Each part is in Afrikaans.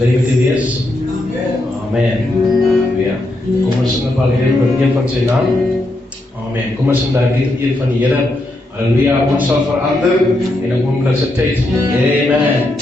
very mysterious. Amen. Hallelujah. Kom ons sing 'n paar liedere vir een van sy naam. Amen. Kom ons sing daai lied eer van die Here. Halleluja. Ons sal verander in 'n oomblik se tyd. Amen.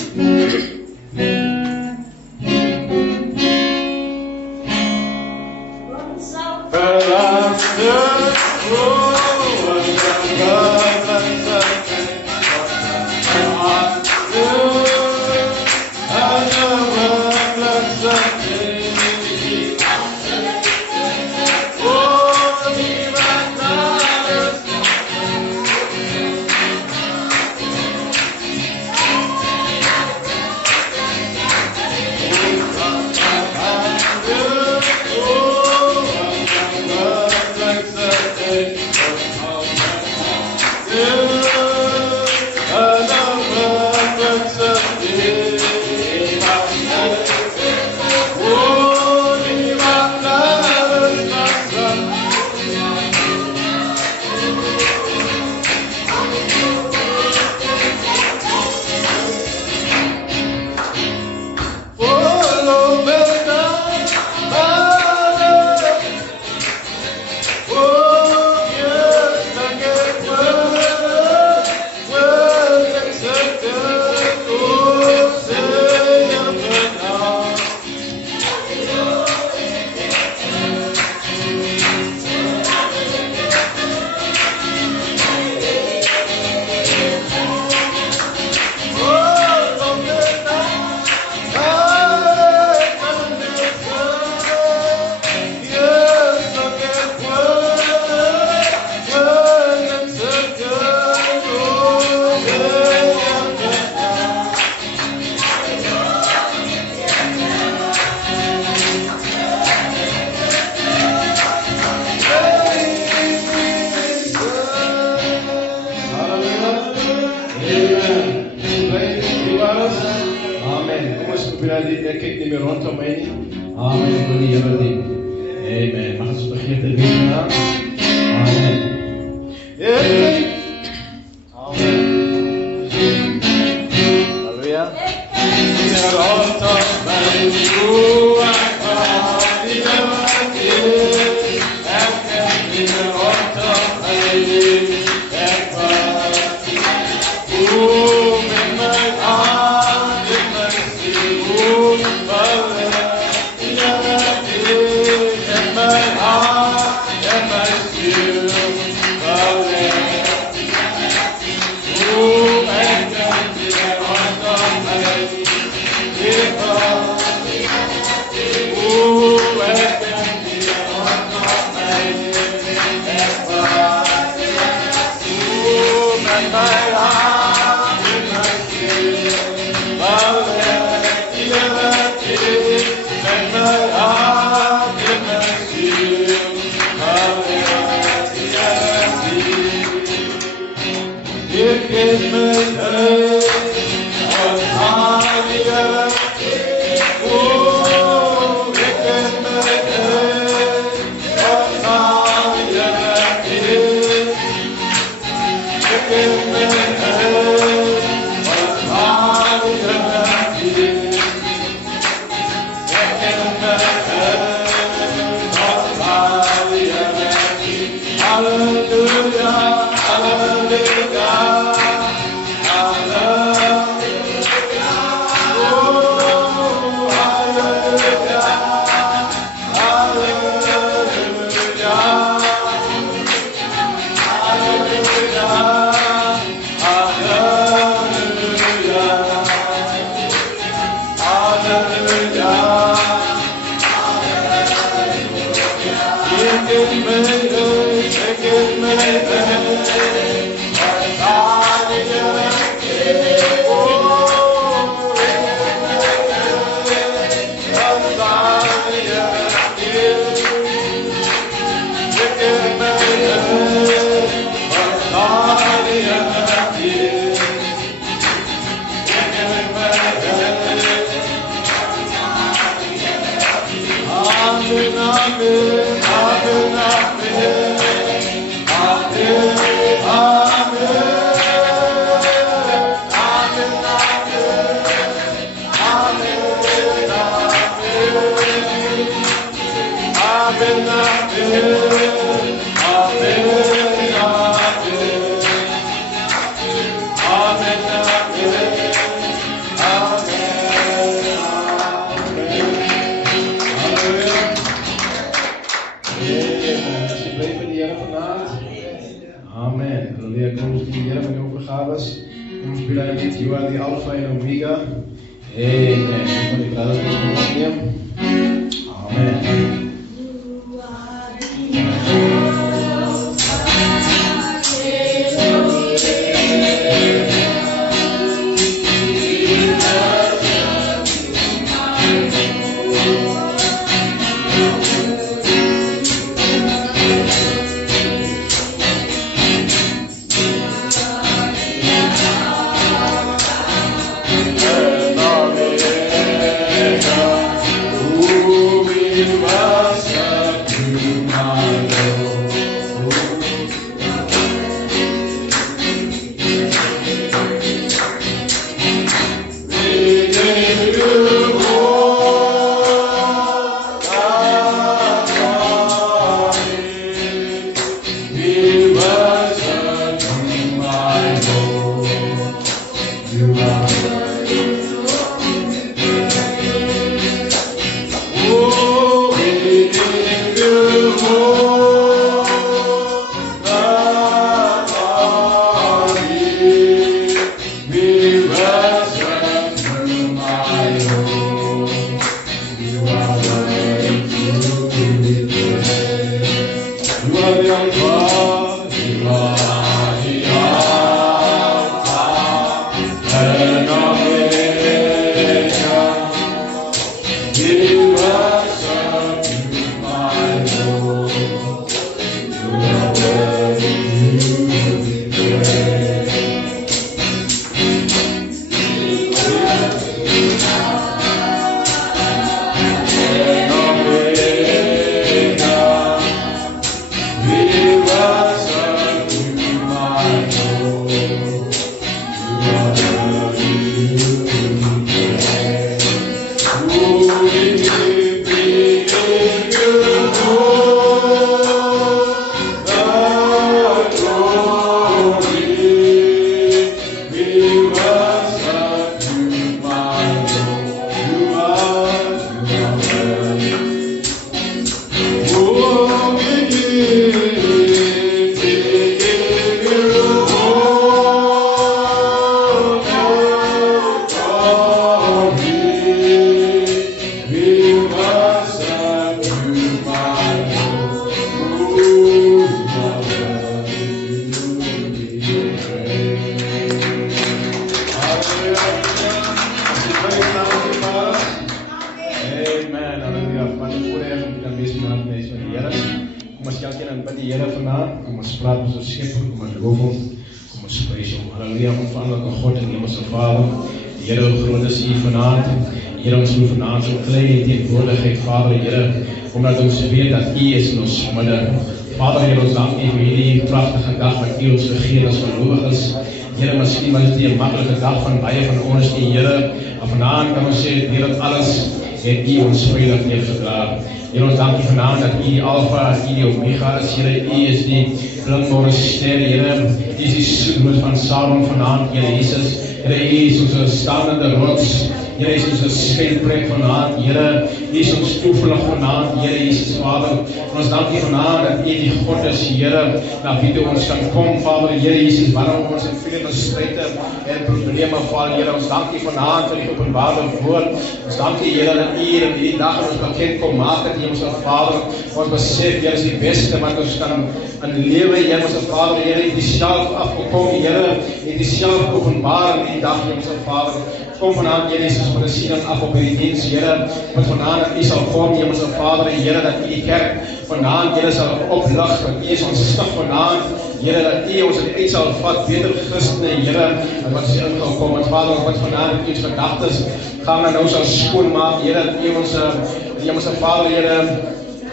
Amen. Halleluja. Kom ons die Here met die opgawes. Kom ons bid net, you are the Alpha and Omega. Amen. Ek wil die brothers ons opneem. Amen. Omdat ons weet dat U is in ons midde. Vader, Here, ons dank U vir hierdie pragtige dag wat U ons gegee het as gelowiges. Here, miskien was dit 'n maklike dag van baie van ons, Here. Maar vanaand kan ons sê, deur dit alles het U ons veilig neergedra. Here, ons dank U vanaand dat U die Alpha, U die Omega is, Here. U is die blinkbare ster, Here. U is die soetmoed van Salom vanaand, Here Jesus. Here, U is ons staande rots. Here, U is ons skuilplek vanaand, Here. U is ons toevlug vanaand, Here Jesus, Vader. En ons dank U vanaand dat U die God is, Here, na wie toe ons kan kom, Vader, Here Jesus, waarom ons in vele spite en probleme val, Here. Ons dank U vanaand vir die openbare woord. Ons dank U, Here, dat U hier in die dag ons bekend kom maak het, Here, ons Vader. Ons besef, Here, is die beste wat ons kan in lewe, Here, ons Vader, Here, U die self afgekom, Here, U die self openbaar in die dag, Here, ons Vader. Kom vanaand, Here Jesus, vir die siening af op hierdie diens, Here, wat vanaand dat U sal kom, Here, ons Vader, Here, dat U die kerk vanaand, Here, sal oplig, dat U is ons stig vanaand, Here, dat U ons in uit sal vat, beter Christene, Here, en wat is ingekom, want Vader, wat vanaand U ons gedagtes, gaan we nou sal skoonmaak, Here, dat U ons Vader, Here,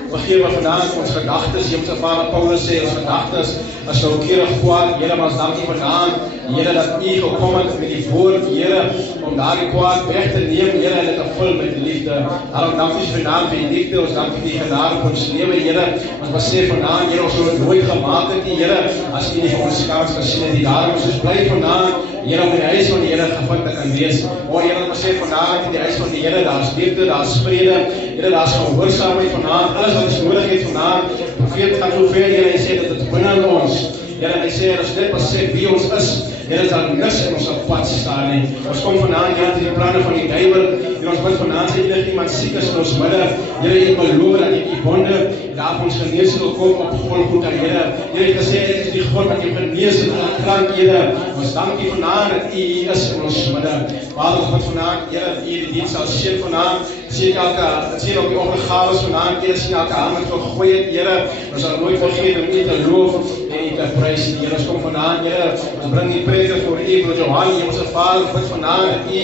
vergewe vanaand ons gedagtes, Here, ons Vader Paulus sê, ons gedagtes, as noukeurig kwaad, Here, maar ons dank U vanaand, Here, dat U gekom het met die woord, Here, om daardie kwaad weg te neem, Here, en dit te vul met liefde. Daarom dank U vanaand vir die liefde, ons dank U vir die genade op ons lewe, Here. Ons besef vanaand, Here, ons sou dit nooit gemaak het, Here, as U nie vir ons kans gesien het, daarom ons bly vanaand, Here, om in die huis van die Here gevind te kan wees. Maar Here, ons besef vanaand in die huis van die Here, daar is liefde, daar is vrede, Here, daar is gehoorsaamheid vanaand, alles wat ons nodig het vanaand. Profeet gaan so ver, Here, en sê dat dit binne ons, Here, hy sê, as net besef wie ons is, Here, is daar niks in ons op pad staan nie. Ons kom vanaand, Here, die planne van die duiwel, en ons bid vanaand, Here, iemand siek is in ons midde, Here, ek beloof dat ek die wonde, daar ons genees wil kom op Golgotha, Here. Here, het gesê, ek is die God wat jou genees en krank, Here. Ons dankie vanaand dat U is in ons midde. Vader, ons bid vanaand, Here, dat U die diens sal seën vanaand, sien ook die opgawes vanaand, Here, sien elke hand wat vergooi het, Here. Ons sal nooit vergeet om U te loof en U te prys, Here. Ons kom vanaand, Here, ons bring die preker voor U, broer Johan, ons Vader, bid vanaand dat U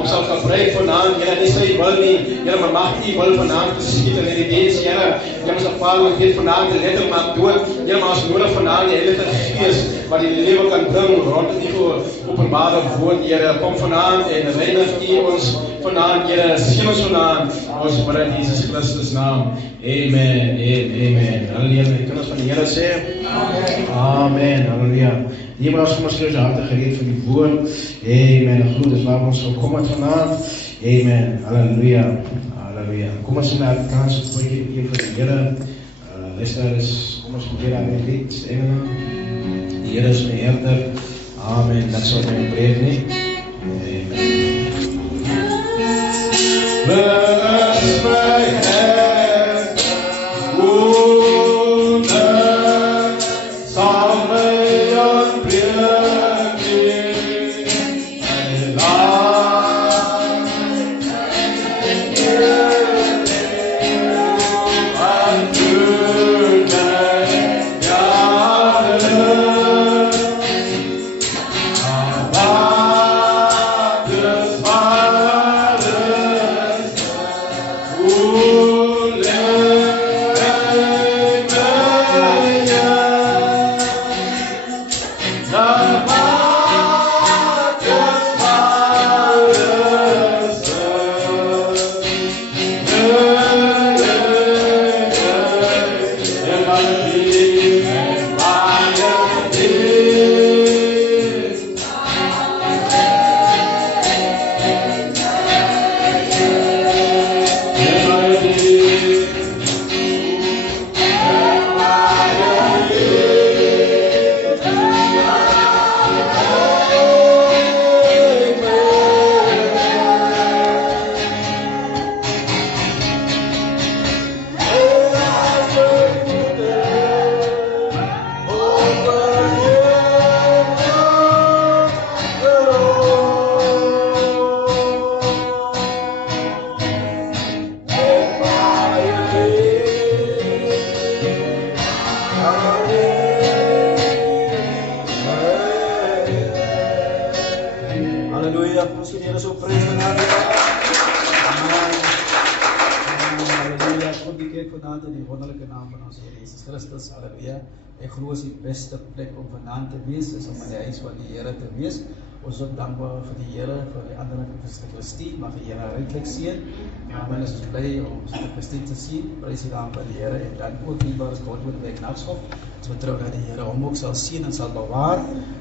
ons sal gebruik vanaand, Here, nie sy wil nie, Here, maar mag U wil vanaand geskied in die diens, Here. Ons Vader, ons weet vanaand die letter maak dood, Here, maar ons nodig vanaand die Heilige Gees wat die lewe kan bring rondom die openbare woord, Here. Kom vanaand en reinig U ons vanaand, Here, seën ons vanaand, ons bid in Jesus Christus naam. Amen, amen. Halleluja. Kan ons van die Here sê? Amen. Amen, halleluja. Hiermaal kom ons jou harte gereed vir die woord. Amen. Goed, dis waar ons kom het vanaand. Amen. Halleluja. Halleluja. Kom ons na die kans op vir die Here. Luister, kom ons probeer aan die lied stem. Die Here is my herder. Amen. Dat sal my breek nie. Amen. Bless my head, wounded, sal my ontbreek nie, my life, unto thy jaren, Ek glo is die beste plek om vanaand te wees, is om in die huis van die Here te wees. Ons is ook dankbaar vir die Here, vir die ander Christine, mag die Here ryklik seën. Amen, is ons bly om Christine te sien, prys die naam van die Here, en dan ook die waar is God moet by Knapskop, ons moet terug dat die Here hom ook sal sien en sal bewaar,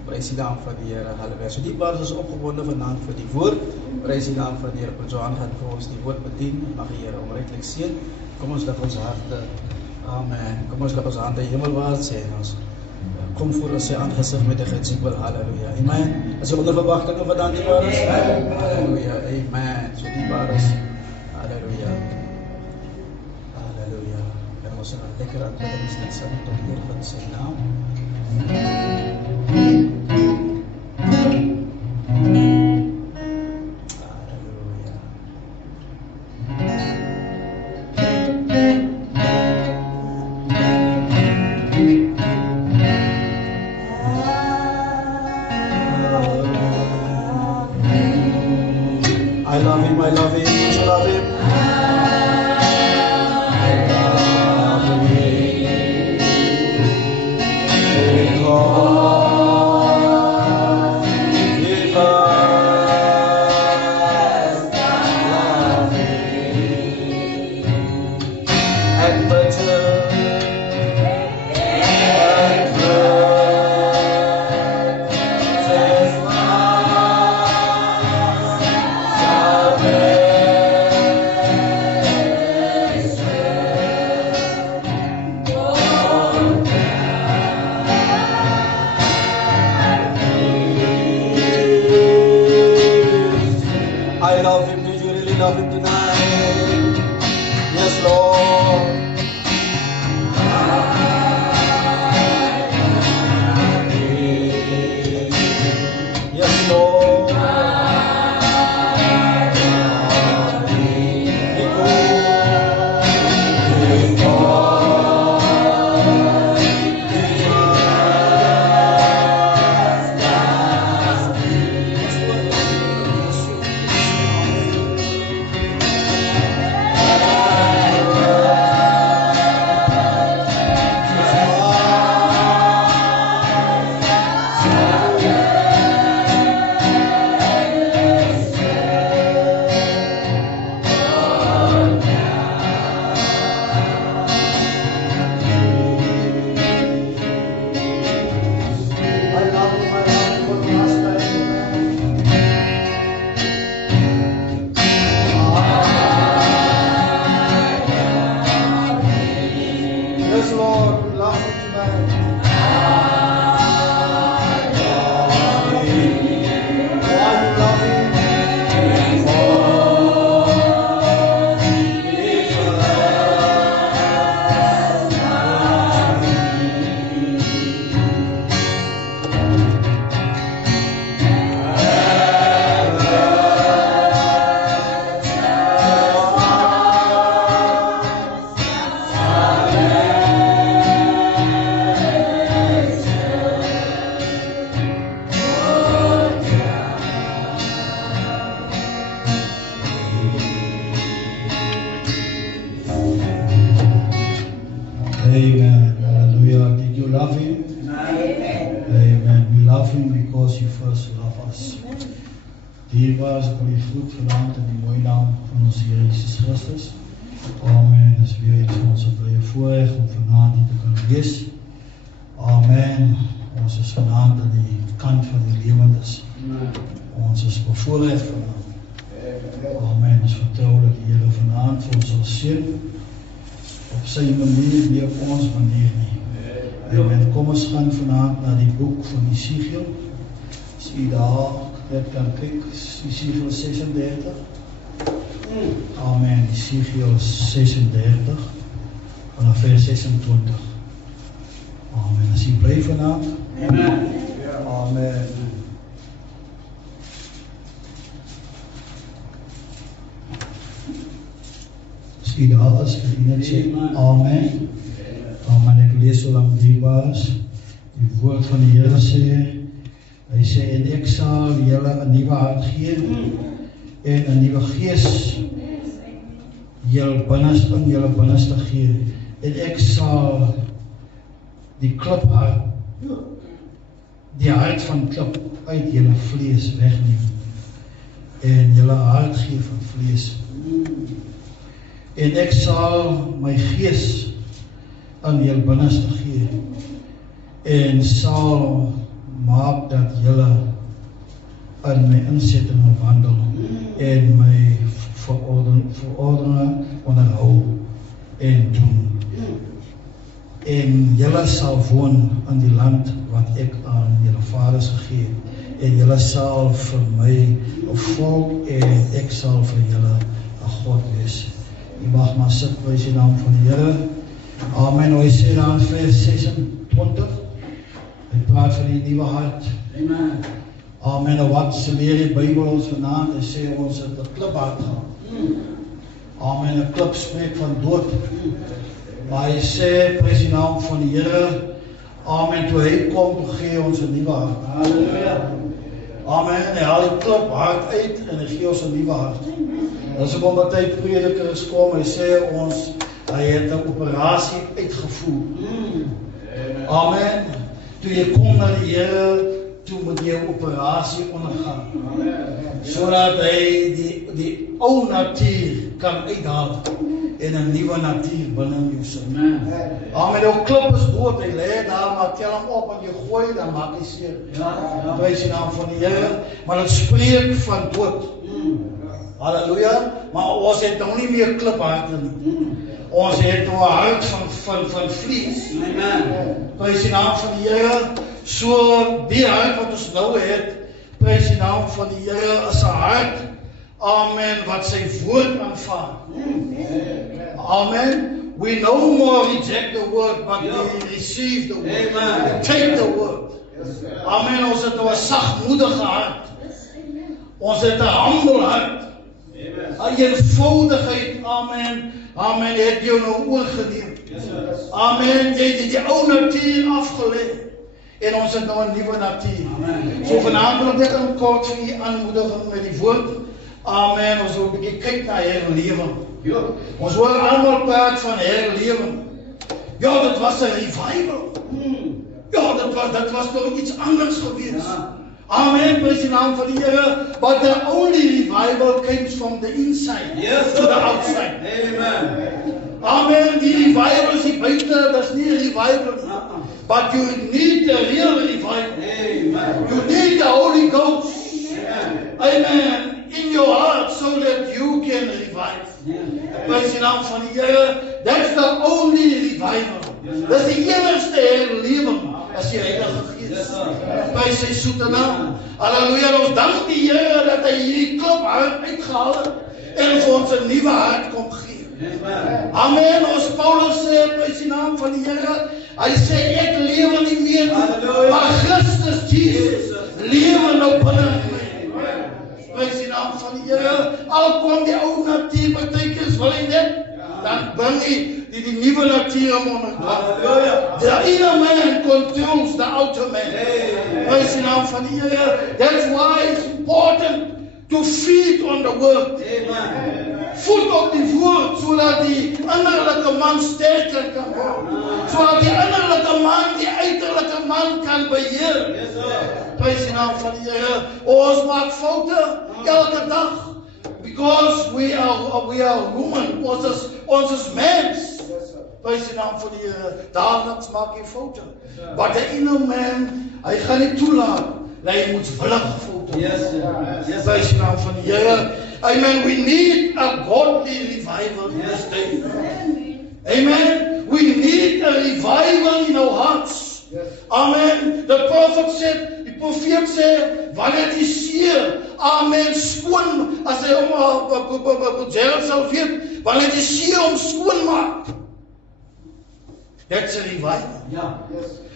prys die naam van die Here, halleluja. So die waar is opgewonde vanaand vir die woord, prys die naam van die Here, Johan gaan vir ons die woord bedien, mag die Here hom ryklik seën. Kom ons lig ons harte. Amen. Kom ons lig ons hande hemelwaarts en ons kom voor ons sy aangesig met 'n gejuibel. Halleluja. Amen. As jy onder verwagtinge vandaan die waar is. Halleluja. Amen. So die waar is. Halleluja. Halleluja. En ons sal lekker aanbid is net saam tot eer van sy naam. Amen. Him because you first love us. Dierbaar is op die voet vanavond in die mooie naam van ons Here Jesus Christus. Amen. Dis weer eens ons het voorrecht om vanavond hier te kan wees. Amen. Ons is vanavond aan die kant van die lewendes. Ons is bevoorrecht vanavond. Amen. Ons vertrouw dat die Here vanavond vir ons sal seën. Op sy manier, nie op ons manier nie. Amen. Kom ons gaan vanavond na die boek van Ezekiel. As u daar net kan kyk, Ezekiel 36. Amen. Ezekiel 36 vanaf vers 26. Amen. As u bly vanavond. Amen. Amen. As u daar is, kan u net sê Amen. Amen. Ek lees so lang dierbaar is. Die woord van die Here sê, hy sê, en ek sal julle 'n nuwe hart gee, en 'n nuwe gees julle binneste gee, en ek sal die kliphart, die hart van klip uit julle vlees wegneem, en julle hart gee van vlees, en ek sal my gees aan julle binneste gee, en sal maak dat julle in my insettinge wandel, en my verordeninge onderhou en doen. En julle sal woon in die land wat ek aan julle vaders gegee het, en julle sal vir my 'n volk, en ek sal vir julle 'n God wees. U mag maar sit, prys die naam van die Here. Amen. Hy sê daar in vers 26, hy praat van die nuwe hart. Amen. Amen. En wat sê die Bybel ons vanaand? Hy sê ons het 'n kliphart gehad. Amen. 'n klip spreek van dood. Maar hy sê, prys die naam van die Here. Amen. Toe hy kom, toe gee ons 'n nuwe hart. Halleluja. Amen. En hy haal die kliphart uit en hy gee ons 'n nuwe hart. As ek om baie predikers kom, hy sê ons, hy het 'n operasie uitgevoer. Amen. Toe jy kom na die Here, toe moet jy 'n operasie ondergaan. Sodat hy die ou natuur kan uithaal en 'n nuwe natuur binne jou sit. Amen. Jou klip is dood, hy lê daar, maar tel hom op en jy gooi, dan maak hy seer. Prys die naam van die Here, maar dit spreek van dood. Halleluja. Maar ons het nou nie meer klipharte nie. Ons het nou 'n hart van vlees. Amen. Prys die naam van die Here. So die hart wat ons nou het, prys die naam van die Here, is 'n hart, amen, wat sy woord aanvaar. Amen. We no more reject the word, but we receive the word. We take the word. Amen. Ons het nou 'n sagmoedige hart. Ons het 'n humble hart. 'n eenvoudigheid, amen. Amen, het jou nou oorgeneem. Amen, jy het die ou natuur afgelê. En ons het nou 'n nuwe natuur. So vanavond wil ek in kort vir u aanmoedig met die woord. Amen, ons wil 'n bietjie kyk na herlewing. Ons hoor almal praat van herlewing. Ja, dit was 'n revival. Ja, dit was nog iets anders gewees. Amen, prys die naam van die Here. But the only revival comes from the inside to the outside. Amen. Amen, die revival is nie buite, dat is nie 'n revival nie. But you need the real revival. Amen. You need the Holy Ghost. Amen. In your heart so that you can revive. Prys die naam van die Here. That's the only revival. Dis die enigste herlewing as die Heilige Gees. Prys sy soete naam. Halleluja. Ons dank die Here dat hy hierdie kliphart uitgehaal het en vir ons 'n nuwe hart kom gee. Amen. Ons Paulus sê, prys die naam van die Here. Hy sê ek lewe nie meer, maar Christus Jesus lewe nou binne in my. Prys die naam van die Here. Al kom die ou natuur partykeers wil hy net, dan bring hy die nuwe natuur om onder druk. The inner man controls the outer man. Prys die naam van die Here. That's why it's important to feed on the word. Voed op die woord, sodat die innerlijke man sterker kan worden. Zodat die innerlijke man die uiterlijke man kan beheer. Prijs die naam van die Heer. Ons maak fouten elke dag. Because we are human. Ons is mens. Prijs die naam van die Heer. Dagelijks maak je fouten. Maar de inner man, hij gaat niet toelaten. Hij moet willig fouten. Prijs die naam van die Heer. Amen. We need a godly revival in this day. Amen. We need a revival in our hearts. Amen. The prophet said, die profeet sê, wanneer die seer, amen, skoon, as hy Gerald sal weet, wanneer die seer om skoon maak, that's a revival.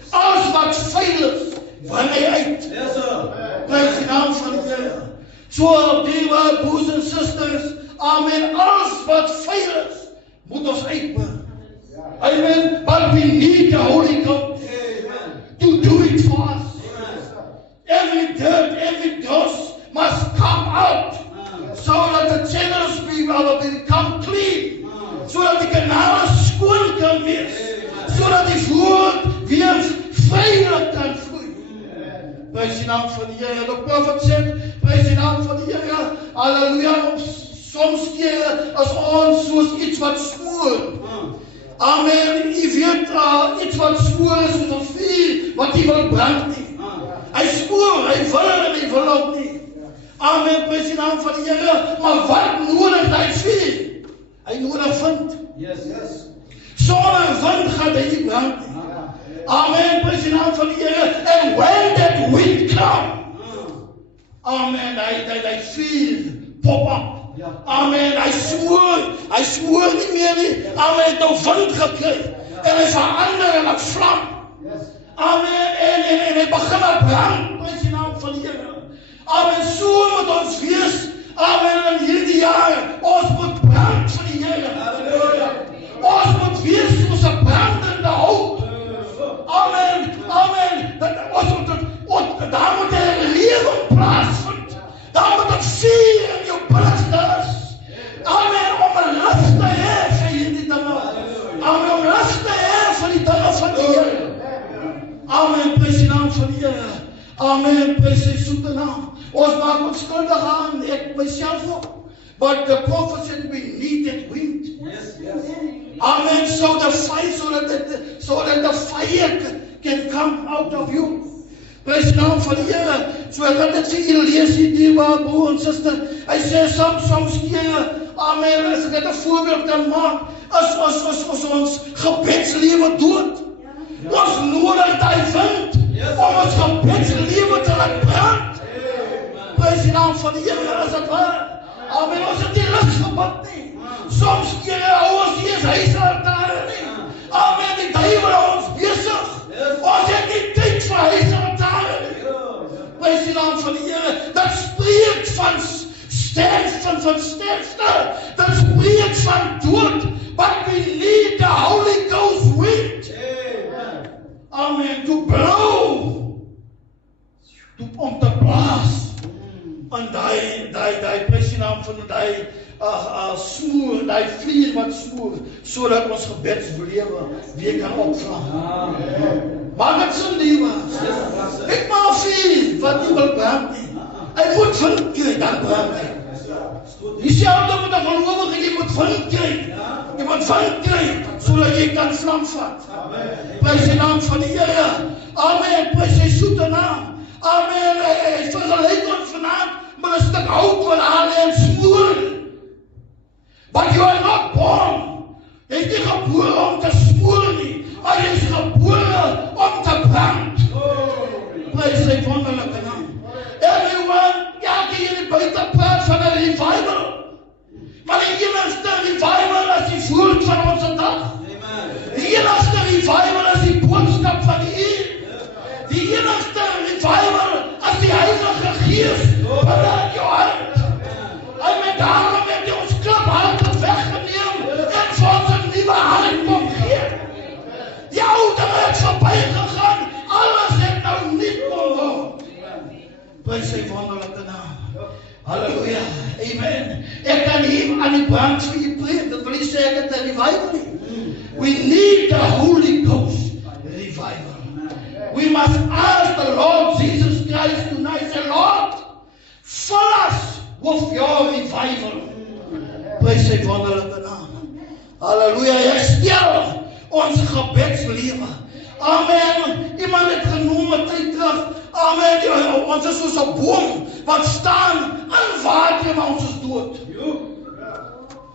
Alles wat vuil is, wanneer hy uit. Prijs die naam van die Heer. So, dear broers and sisters, amen, alles wat vuil is, moet ons uitbring. Amen. But we need the Holy Ghost to do it for us. Every dirt, every dust must come out so that the channels will become clean. So that die kanale skoon kan wees. So dat die woord weer veilig kan vloei. Prijs die naam van die Heer. De profet sê, prijs die naam van die Heer. Halleluja. Soms kere as ons soos iets wat smoor. Amen. U weet, iets wat smoor is soos 'n vuur wat nie wil brand nie. Hy spoor, hy wil en hy wil ook nie. Amen. Prys die naam van die Here. Maar wat nodig hy vuur? Hy nodig wind. Sonder wind gaan hy nie brand nie. Amen. Prys die naam van die Here. And when that wind come, amen, hy vuur pop up. Amen, hy smoor nie meer nie. Amen, hy het nou wind gekry. En hy verander in 'n vlam. Amen, en hy begin brand. Prys die naam van die Here. Amen, so moet ons wees. Amen, in hierdie jaar. Ons moet brand vir die Here. Halleluja. Ons moet wees soos 'n brandende hout. Amen, amen. Daar moet 'n lewe plaasvind. Daar moet 'n vuur in jou binneste is. Amen, om 'n lus te hê vir hierdie dinge. Amen, om lus te hê vir die dinge van die Here. Amen, prys die naam van die Here. Amen, prys sy soete naam. Ons maak ons skuldig aan, ek myself ook. But the prophet said we needed wind. Amen, so that the fire can come out of you. Prys die naam van die Here. So ek het dit vir julle lees hier, broer en suster. Hy sê soms kere, amen, as ek dit 'n voorbeeld kan maak, as ons gebedslewe dood. Ons nodig die wind om ons gebedslewe te laat brand. Prys die naam van die Here, is dit waar? Amen, ons het nie lus gebad nie. Soms kere ons nie eens huisaltare nie. Amen, die duiwel hou ons besig. Ons het nie tyd vir huisaltare nie. Prys die naam van die Here. Dat spreek van sterfte. Dat spreek van dood. But we need the Holy Ghost wind. Amen. To blow. Om te blaas. En die prys die naam van die smoor, die vlier wat smoor, sodat ons gebedslewe weer kan opvlam. Maak het sin, liewers. Ek maar vuur wat nie wil brand nie. Hy moet wind kry, dan brand hy. Dieselfde met 'n gelowige, jy moet wind kry. Jy moet wind kry, sodat jy kan vlam vat. Prys die naam van die Here. Amen, prys sy soete naam. Amen, hy vergelyk ons vanaand met 'n stuk hout wat aan en smoor. But you are not born. Jy is nie gebore om te smoor nie, maar jy is gebore om te brand. Prys sy wonderlike naam. Everyone, elke hier buite praat van 'n revival. Maar die enigste revival is die woord van ons dag. Die enigste revival is die boodskap van die Heer. Die enigste revival is die Heilige Gees wat in jou hart. Amen, daarom het hy ons klipharte weggeneem en vir ons 'n nuwe hart kom gee. Die ou dinge het verby gegaan, alles het nou nie kom word. Prys sy wonderlike naam. Halleluja. Amen. Ek kan hier aan die brand vir u preek. Dat wil nie sê ek het 'n revival nie. We need the Holy Ghost revival. We must ask the Lord Jesus Christ tonight, say, Lord, fill us with your revival. Prys sy wonderlike naam. Halleluja. Herstel ons gebedslewe. Amen. Iemand het genoem 'n tyd terug. Amen. Ons is soos 'n boom wat staan in water, maar ons is dood.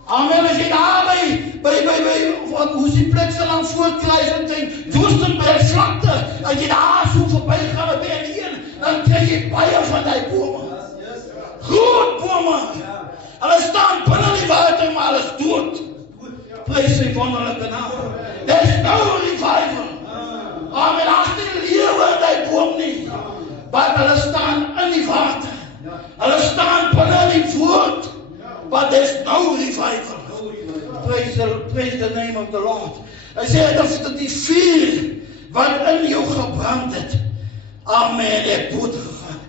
Amen. As jy daar by hoe die plek sal aan voortkruis en sê, Joostenberg vlakte, as jy daar so verby gaan by een, dan kry jy baie van die bome. Groot bome. Hulle staan binne die water, maar hulle is dood. Prys sy wonderlike naam. There's no revival. Amen. Agter die lewe in die boom nie. Maar hulle staan in die water. Hulle staan binne die woord. But there's no revival. Praise the name of the Lord. Hy sê dat die vuur wat in jou gebrand het, amen, het dood gegaan.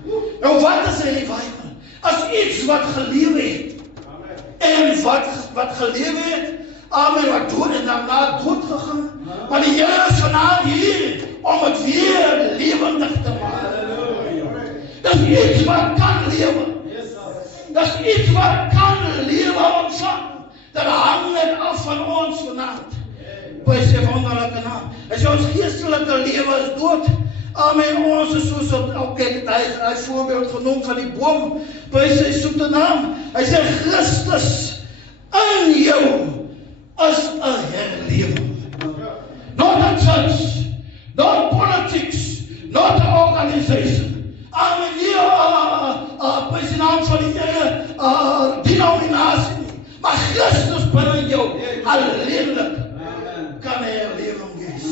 Nou wat is 'n revival? As iets wat gelewe het, en wat gelewe het, amen, wat dood en daarna dood gegaan. Maar die Here is vanaand hier om het weer lewendig te maak. Dat is iets wat kan lewe. Dat is iets wat kan lewe ontvang. Dat hang net af van ons vanaand. Prys sy wonderlike naam. As ons geestelike lewe is dood, amen, ons is soos kyk, hy voorbeeld genoem van die boom. Prys sy soete naam. Hy sê Christus in jou is 'n herlewing. Not a church, not politics, not an organization. Amen. Prys die naam van die Here, denominasie. Maar Christus binne jou, alleenlik kan hy herlewing wees.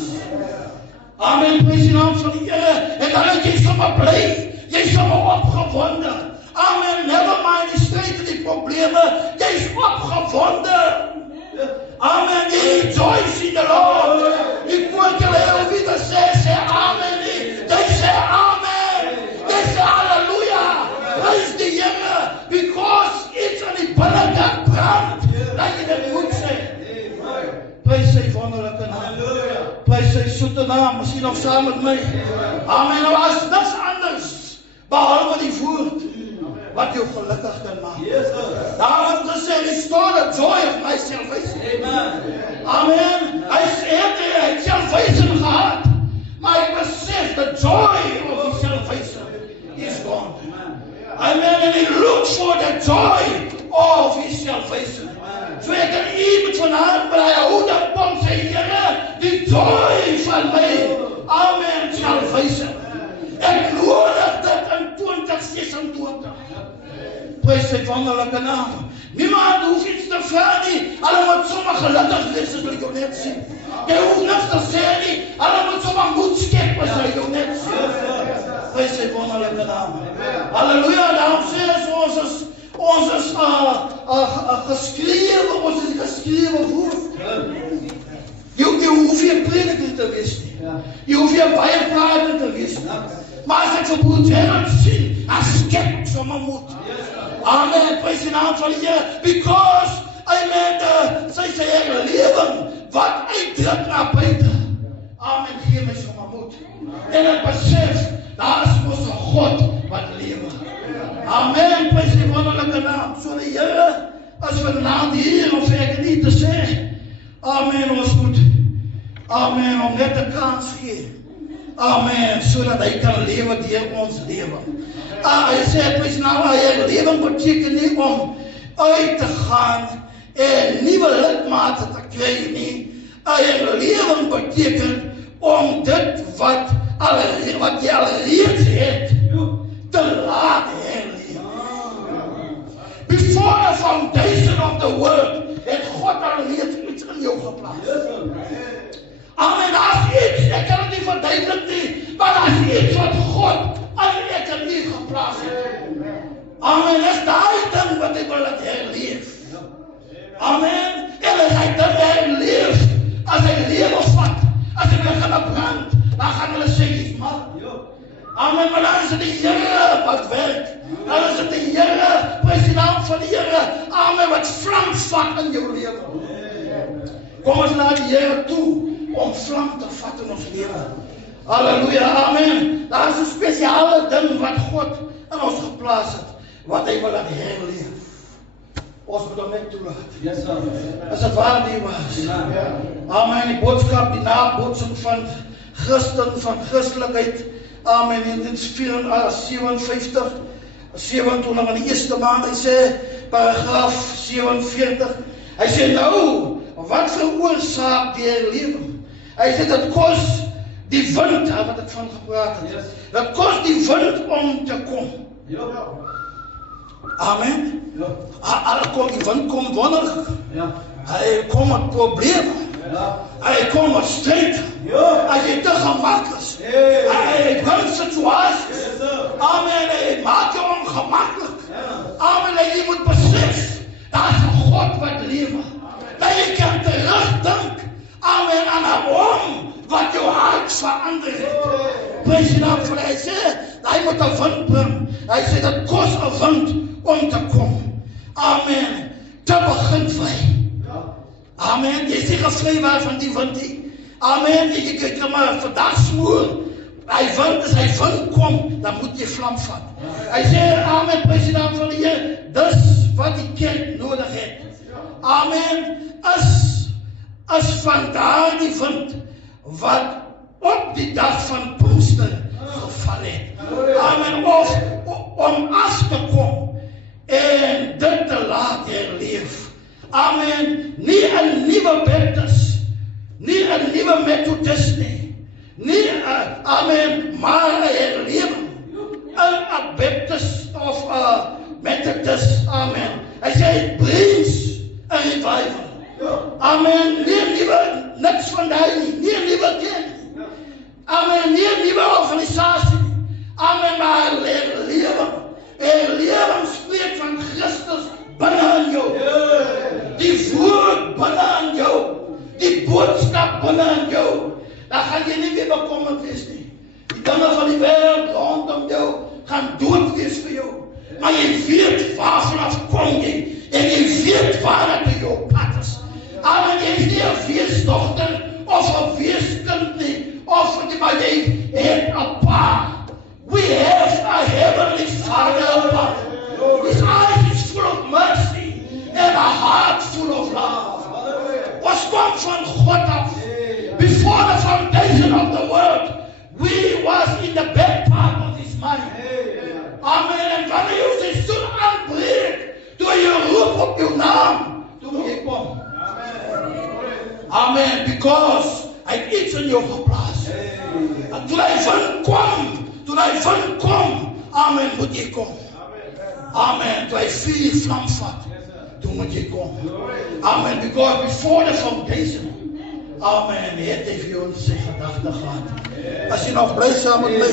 Amen. Prys die naam van die Here. En dan is jy sommer bly, jy sommer opgewonde. Amen. Never mind die stryd en die probleme, jy is opgewonde. Amen. You rejoice in the Lord. Ik moet je heel weer zeggen, amen. They say amen. They say hallelujah. Praise the Here. Because it's aan die binnenkant brand. Dat je dat moet zeggen. Praise sy wonderlijke naam. Praise sy soete naam. Misschien nog samen met mij. Amen. Nou was niks anders. Behalve die woord. Wat jou gelukkig kan maak. Daarom het gesê, restore the joy of my salvation. Amen. Hy het salvation gehad, maar hy besef the joy of his salvation is gone. Amen. And he looks for the joy of his salvation. So ek kan iemand vanavond by hy hou dat kom sê, Here, die joy van my, amen, salvation. Ek nodig dit in 2026. Prys sy wonderlike naam. Niemand hoef iets te vra nie. Hulle moet sommer gelukkig wees as hulle jou net sien. Jy hoef niks te sê nie. Hulle moet sommer moed skep as hulle jou net sien. Prys sy wonderlike naam. Halleluja. Daarom sê ons is geskrewe, ons is geskrewe woord. Jy hoef nie 'n prediker te wees nie. Jy hoef nie 'n baie prater te wees nie. Maar as ek vir Broer Gerald sien, as skep sommer moed. Amen. Prys die naam van die Here. Because, amen, sy herlewing wat uitdruk na buite. Amen. Gee my sommer moed. En ek besef, daar is mos 'n God wat lewe. Amen. Prys die wonderlike naam. So die Here, as we vanaand hier of ek nie te sê, amen, ons moet, amen, om net 'n kans gee. Amen, sodat hy kan lewe deur ons lewe. Hy sê, prys nou, hy lewing beteken nie om uit te gaan en nuwe lidmate te kry nie. Hy lewing beteken om dit wat jy al reeds het, te laat herleef. Before the foundation of the world, het God al reeds iets in jou geplaas. Amen, as iets, ek kan het nie verduidelik nie, maar as iets wat God in ek in nie geplaas het. Amen, is die ding wat hy wil dat herleef. Amen, en as hy dit herleef, as hy lewe vat, as hy wil gaan brand, dan gaan hulle sê, jy's mal. Amen, maar dan is het die Here wat werk. Dan is het die Here, prys die naam van die Here. Amen, wat vlam vat in jou lewe. Kom ons laat die Here toe om vlam te vat in ons lewe. Halleluja, amen. Daar is 'n spesiale ding wat God in ons geplaas het, wat hy wil laat herleef. Ons moet hom net toelaat. Yes, sir. As het waar die was. Amen, die boodskap, die nabotsing van Christen, van Christelikheid. Amen, in 1957, 27 in die eerste maand, hy sê, paragraaf 47, hy sê nou, wat veroorsaak die herlewing? Hy sê, dat kos die wind, wat ek van gepraat het, dat kos die wind om te kom. Amen. Kom die wind kom wonderlik. Hy kom met probleme. Hy kom met strijd. As jy te gemak is. Hy bring situaties. Amen. Hy maak jou ongemakkelijk. Amen. En jy moet besef, daar is 'n God wat lewe. Dat jy kan terugdink. Amen. Aan hom wat jou hart verander het. Prys die naam van hy sê, hy moet 'n wind bring. Hy sê, dat kos 'n wind om te kom. Amen. Te begin vry. Amen. Jy is nie gevry waar van die wind nie. Amen. Jy kan maar vandag smoor. Hy wind, as hy wind kom, dan moet jy vlam vat. Hy sê, amen, prys die naam van die Here, dis wat die kerk nodig het. Amen. As van daardie wind, wat op die dag van Pinkster geval het. Amen. Of om af te kom en dit te laat herleef. Amen. Nie 'n nuwe Baptist, nie 'n nuwe Methodist nie, amen, maar 'n herlewing. 'n Baptist of 'n Methodist, amen. Hy sê, it brings a revival. Amen. Nie niks van daai nie 'n nuwe kerk. Amen. Nie 'n nuwe organisasie. Amen. Maar 'n herlewing. 'n herlewing spreek van Christus binne in jou. Die woord binne in jou. Die boodskap binne in jou. Dan gaan jy nie meer bekommerd wees nie. Die dinge van die wêreld rondom jou gaan dood wees vir jou. Maar jy weet waarvan kom jy. En jy weet waar dit jou pad is. Amen, jy is nie 'n weesdogter of 'n weeskind nie. Maar jy het 'n pa. We have a heavenly Father. His eyes is full of mercy and a heart full of love. Ons kom van God af. Before the foundation of the world, we was in the back part of his mind. Amen. En wanneer jy sy stoel aanbreek, toe jy roep op jou naam, toe moet jy kom. Amen. Because hy het iets in jou geplaas. En toe hy van kom, amen, moet jy kom. Amen. Toe hy vuur vlam vat, toe moet jy kom. Amen. Because before the foundation, amen, het hy vir jou in sy gedagte gehad. As jy nog bly saam met my.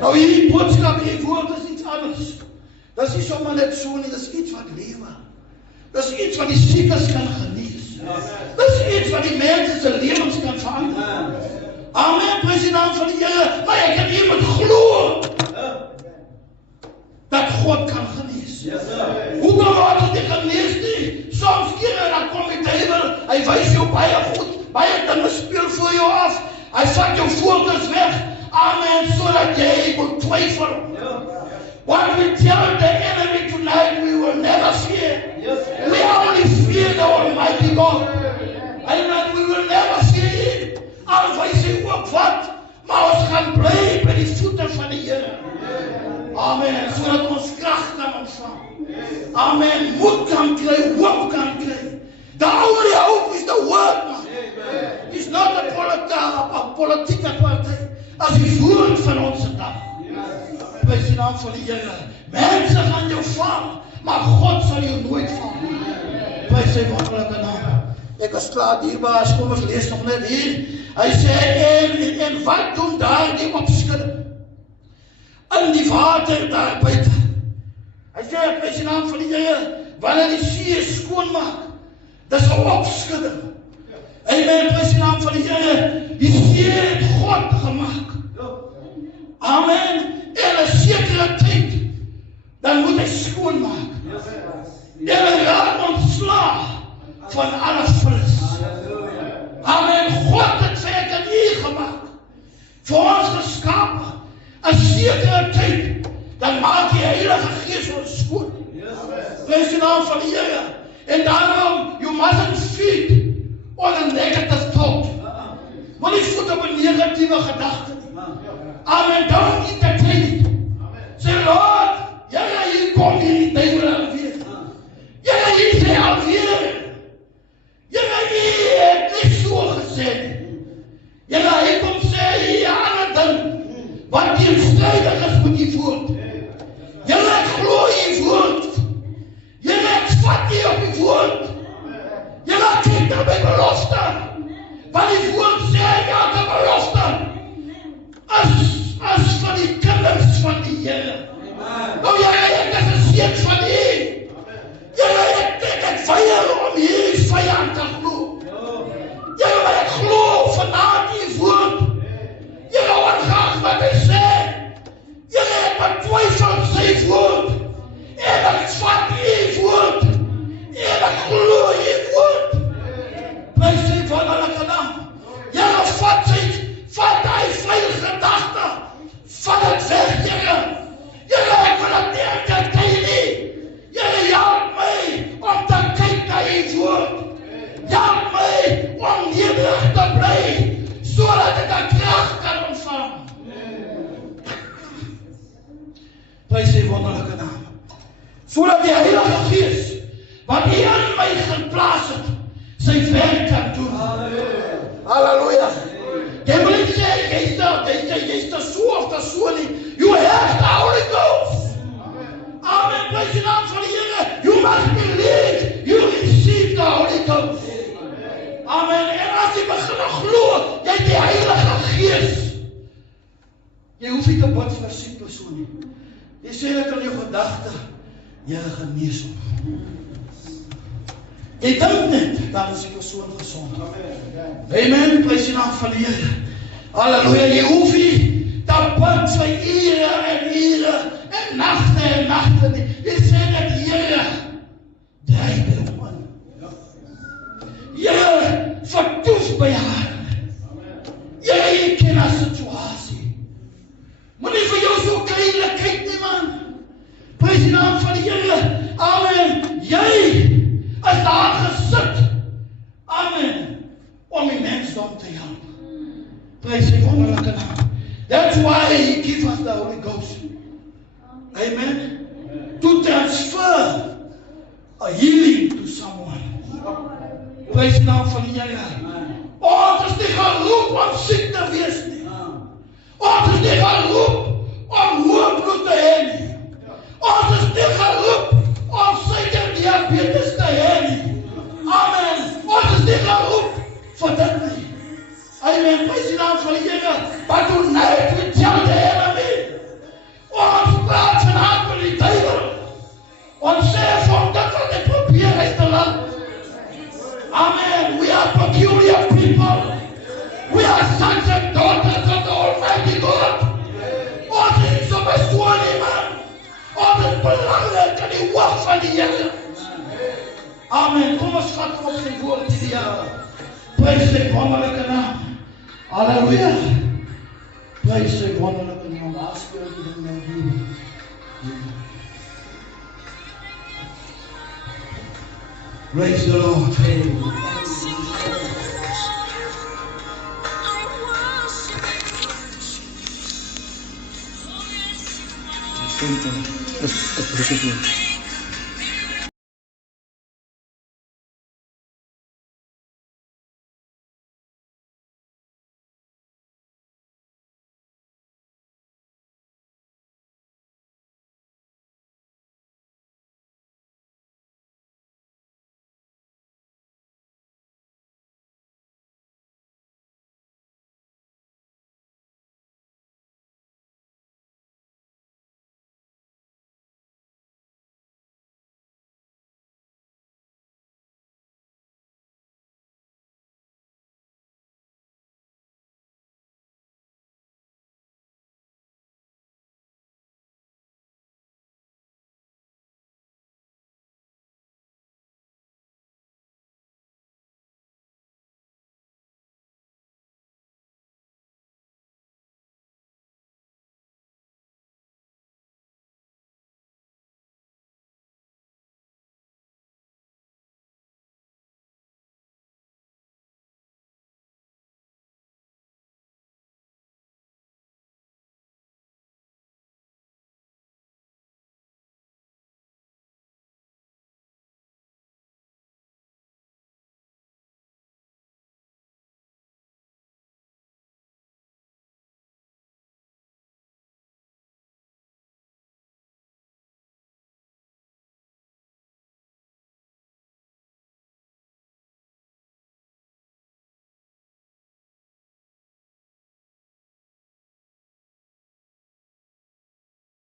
Nou hierdie boodskap, hierdie woord is iets anders. Dat is nie sommer net so nie, dat is iets wat lewe. Dat is iets wat die siekes kan genees. Dat is iets wat die mense se lewens kan verander. Amen, prys die naam van die Here. Maar ek het hier moet glo dat God kan genees. Hoe kan word dit genees nie? Soms kere dan kom die duiwel, hy wys jou baie goed, baie dinge speel voor jou af. Hy vat jou fokus weg. Amen, sodat jy moet twyfel. What we tell the enemy tonight, we will never fear. We only fear the Almighty God. Amen, we will never fear him. Al wys hy ook wat, maar ons gaan bly by die voete van die Here. Amen, sodat ons krag kan ontvang. Amen, moed kan kry, hoop kan kry. The only hope is the word, man. It's not a politieke partij. As die woord van onze dag. Prys die naam van die Here. Mense gaan jou val, maar God sal jou nooit val. Prys sy wonderlike naam. Ek is klaar hierbaas, kom ons lees nog net hier. Hy sê, en wat doen daar die opskudding? In die water daar buite. Hy sê, prys die naam van die Here, wanneer die see skoon maak, dis 'n opskudding. Amen, prys die naam van die Here, die see het God gemaak. Amen. dan moet hy skoonmaak. Here, laat ons slaag van alle vullis. Amen. God het werk in U gemaak. Vir ons geskaap. 'n sekere tyd, dan maak die Heilige Gees ons skoon. Prys die naam van die Here. En daarom, you mustn't feed on a negative thought. Want nie voet op 'n negatiewe gedagte nie. Amen. Don't entertain it. Sê, Lord, Here, hier kom hierdie duiwel alweer. Here, hier sê alweer. Here, hier het nie so gesê nie. Here, hy kom sê hier 'n ander ding. Wat teenstrydig is met die woord. Here, ek glo U woord. Here, ek vat U op die woord. Here, kyk na my belofte. Wat die woord sê, elke belofte. As van die kinders van die Here. Nou Here, ek is 'n seun van U. Here, ek weier om hierdie vyand te glo. Here, maar ek glo vanaand U woord. Here, ongeag wat hy sê. Here, ek betwyfel sy woord. En ek vat U woord. En ek glo U woord. Prys sy wonderlike naam. Here, vat hy vuil gedagte. Vat het weg, Here. Here, ek wil het nie entertain nie. Here, help my om te kyk na U woord. Help my om nederig te bly, sodat ek 'n krag kan ontvang. Prys sy wonderlike naam. Sodat die Heilige Gees, wat U in my geplaas het, sy werk kan doen. Halleluja. Jy wil nie sê, jy's te so of te so nie. You have the Holy Ghost. Amen. Prys die naam van die Here. You must believe you receive the Holy Ghost. Amen. En as jy begin glo, jy het die Heilige Gees. Jy hoef nie te bid vir 'n siek persoon nie. Jy sê dit in jou gedagte, Here, genees hom. Jy dink net, dan is die persoon gesond. Amen. Prys die naam van die Here. Halleluja. Jy hoef nie te bid vir ure en nagte nie. Jy sê net, Here, draai by hom aan. Here, vertoef by haar. Here, jy ken haar situasie. Moenie vir jou so kleinlik kyk nie, man. Prys die naam van die Here. Amen. Jy is daar gesit. Amen. Om die mensdom te help. Prys sy wonderlike naam. That's why He gives us the Holy Ghost. Amen. To transfer a healing to someone. Prys die naam van die Here. Ons is nie geroep om siek te wees nie. Ons is nie geroep om hoë bloed te hê nie. Ons is nie geroep om suikerdiabetes te hê nie. Amen. Ons is nie geroep vir dit nie. Amen. Prys die naam van die Here. But tonight we tell the enemy. Ons praat vanavond met die duiwel. Ons sê van dit wat hy probeer is te laat. Amen. We are peculiar people. We are sons and daughters of the Almighty God. Ons is nie so besoon nie, man. Ons is belangrijk in die oog van die Here. Amen. Kom ons vat op sy woord die Here. Prys sy wonderlike naam. Halleluja. Prys sy wonderlike naam. Waar speel die ding nou hier? Praise the Lord. Let's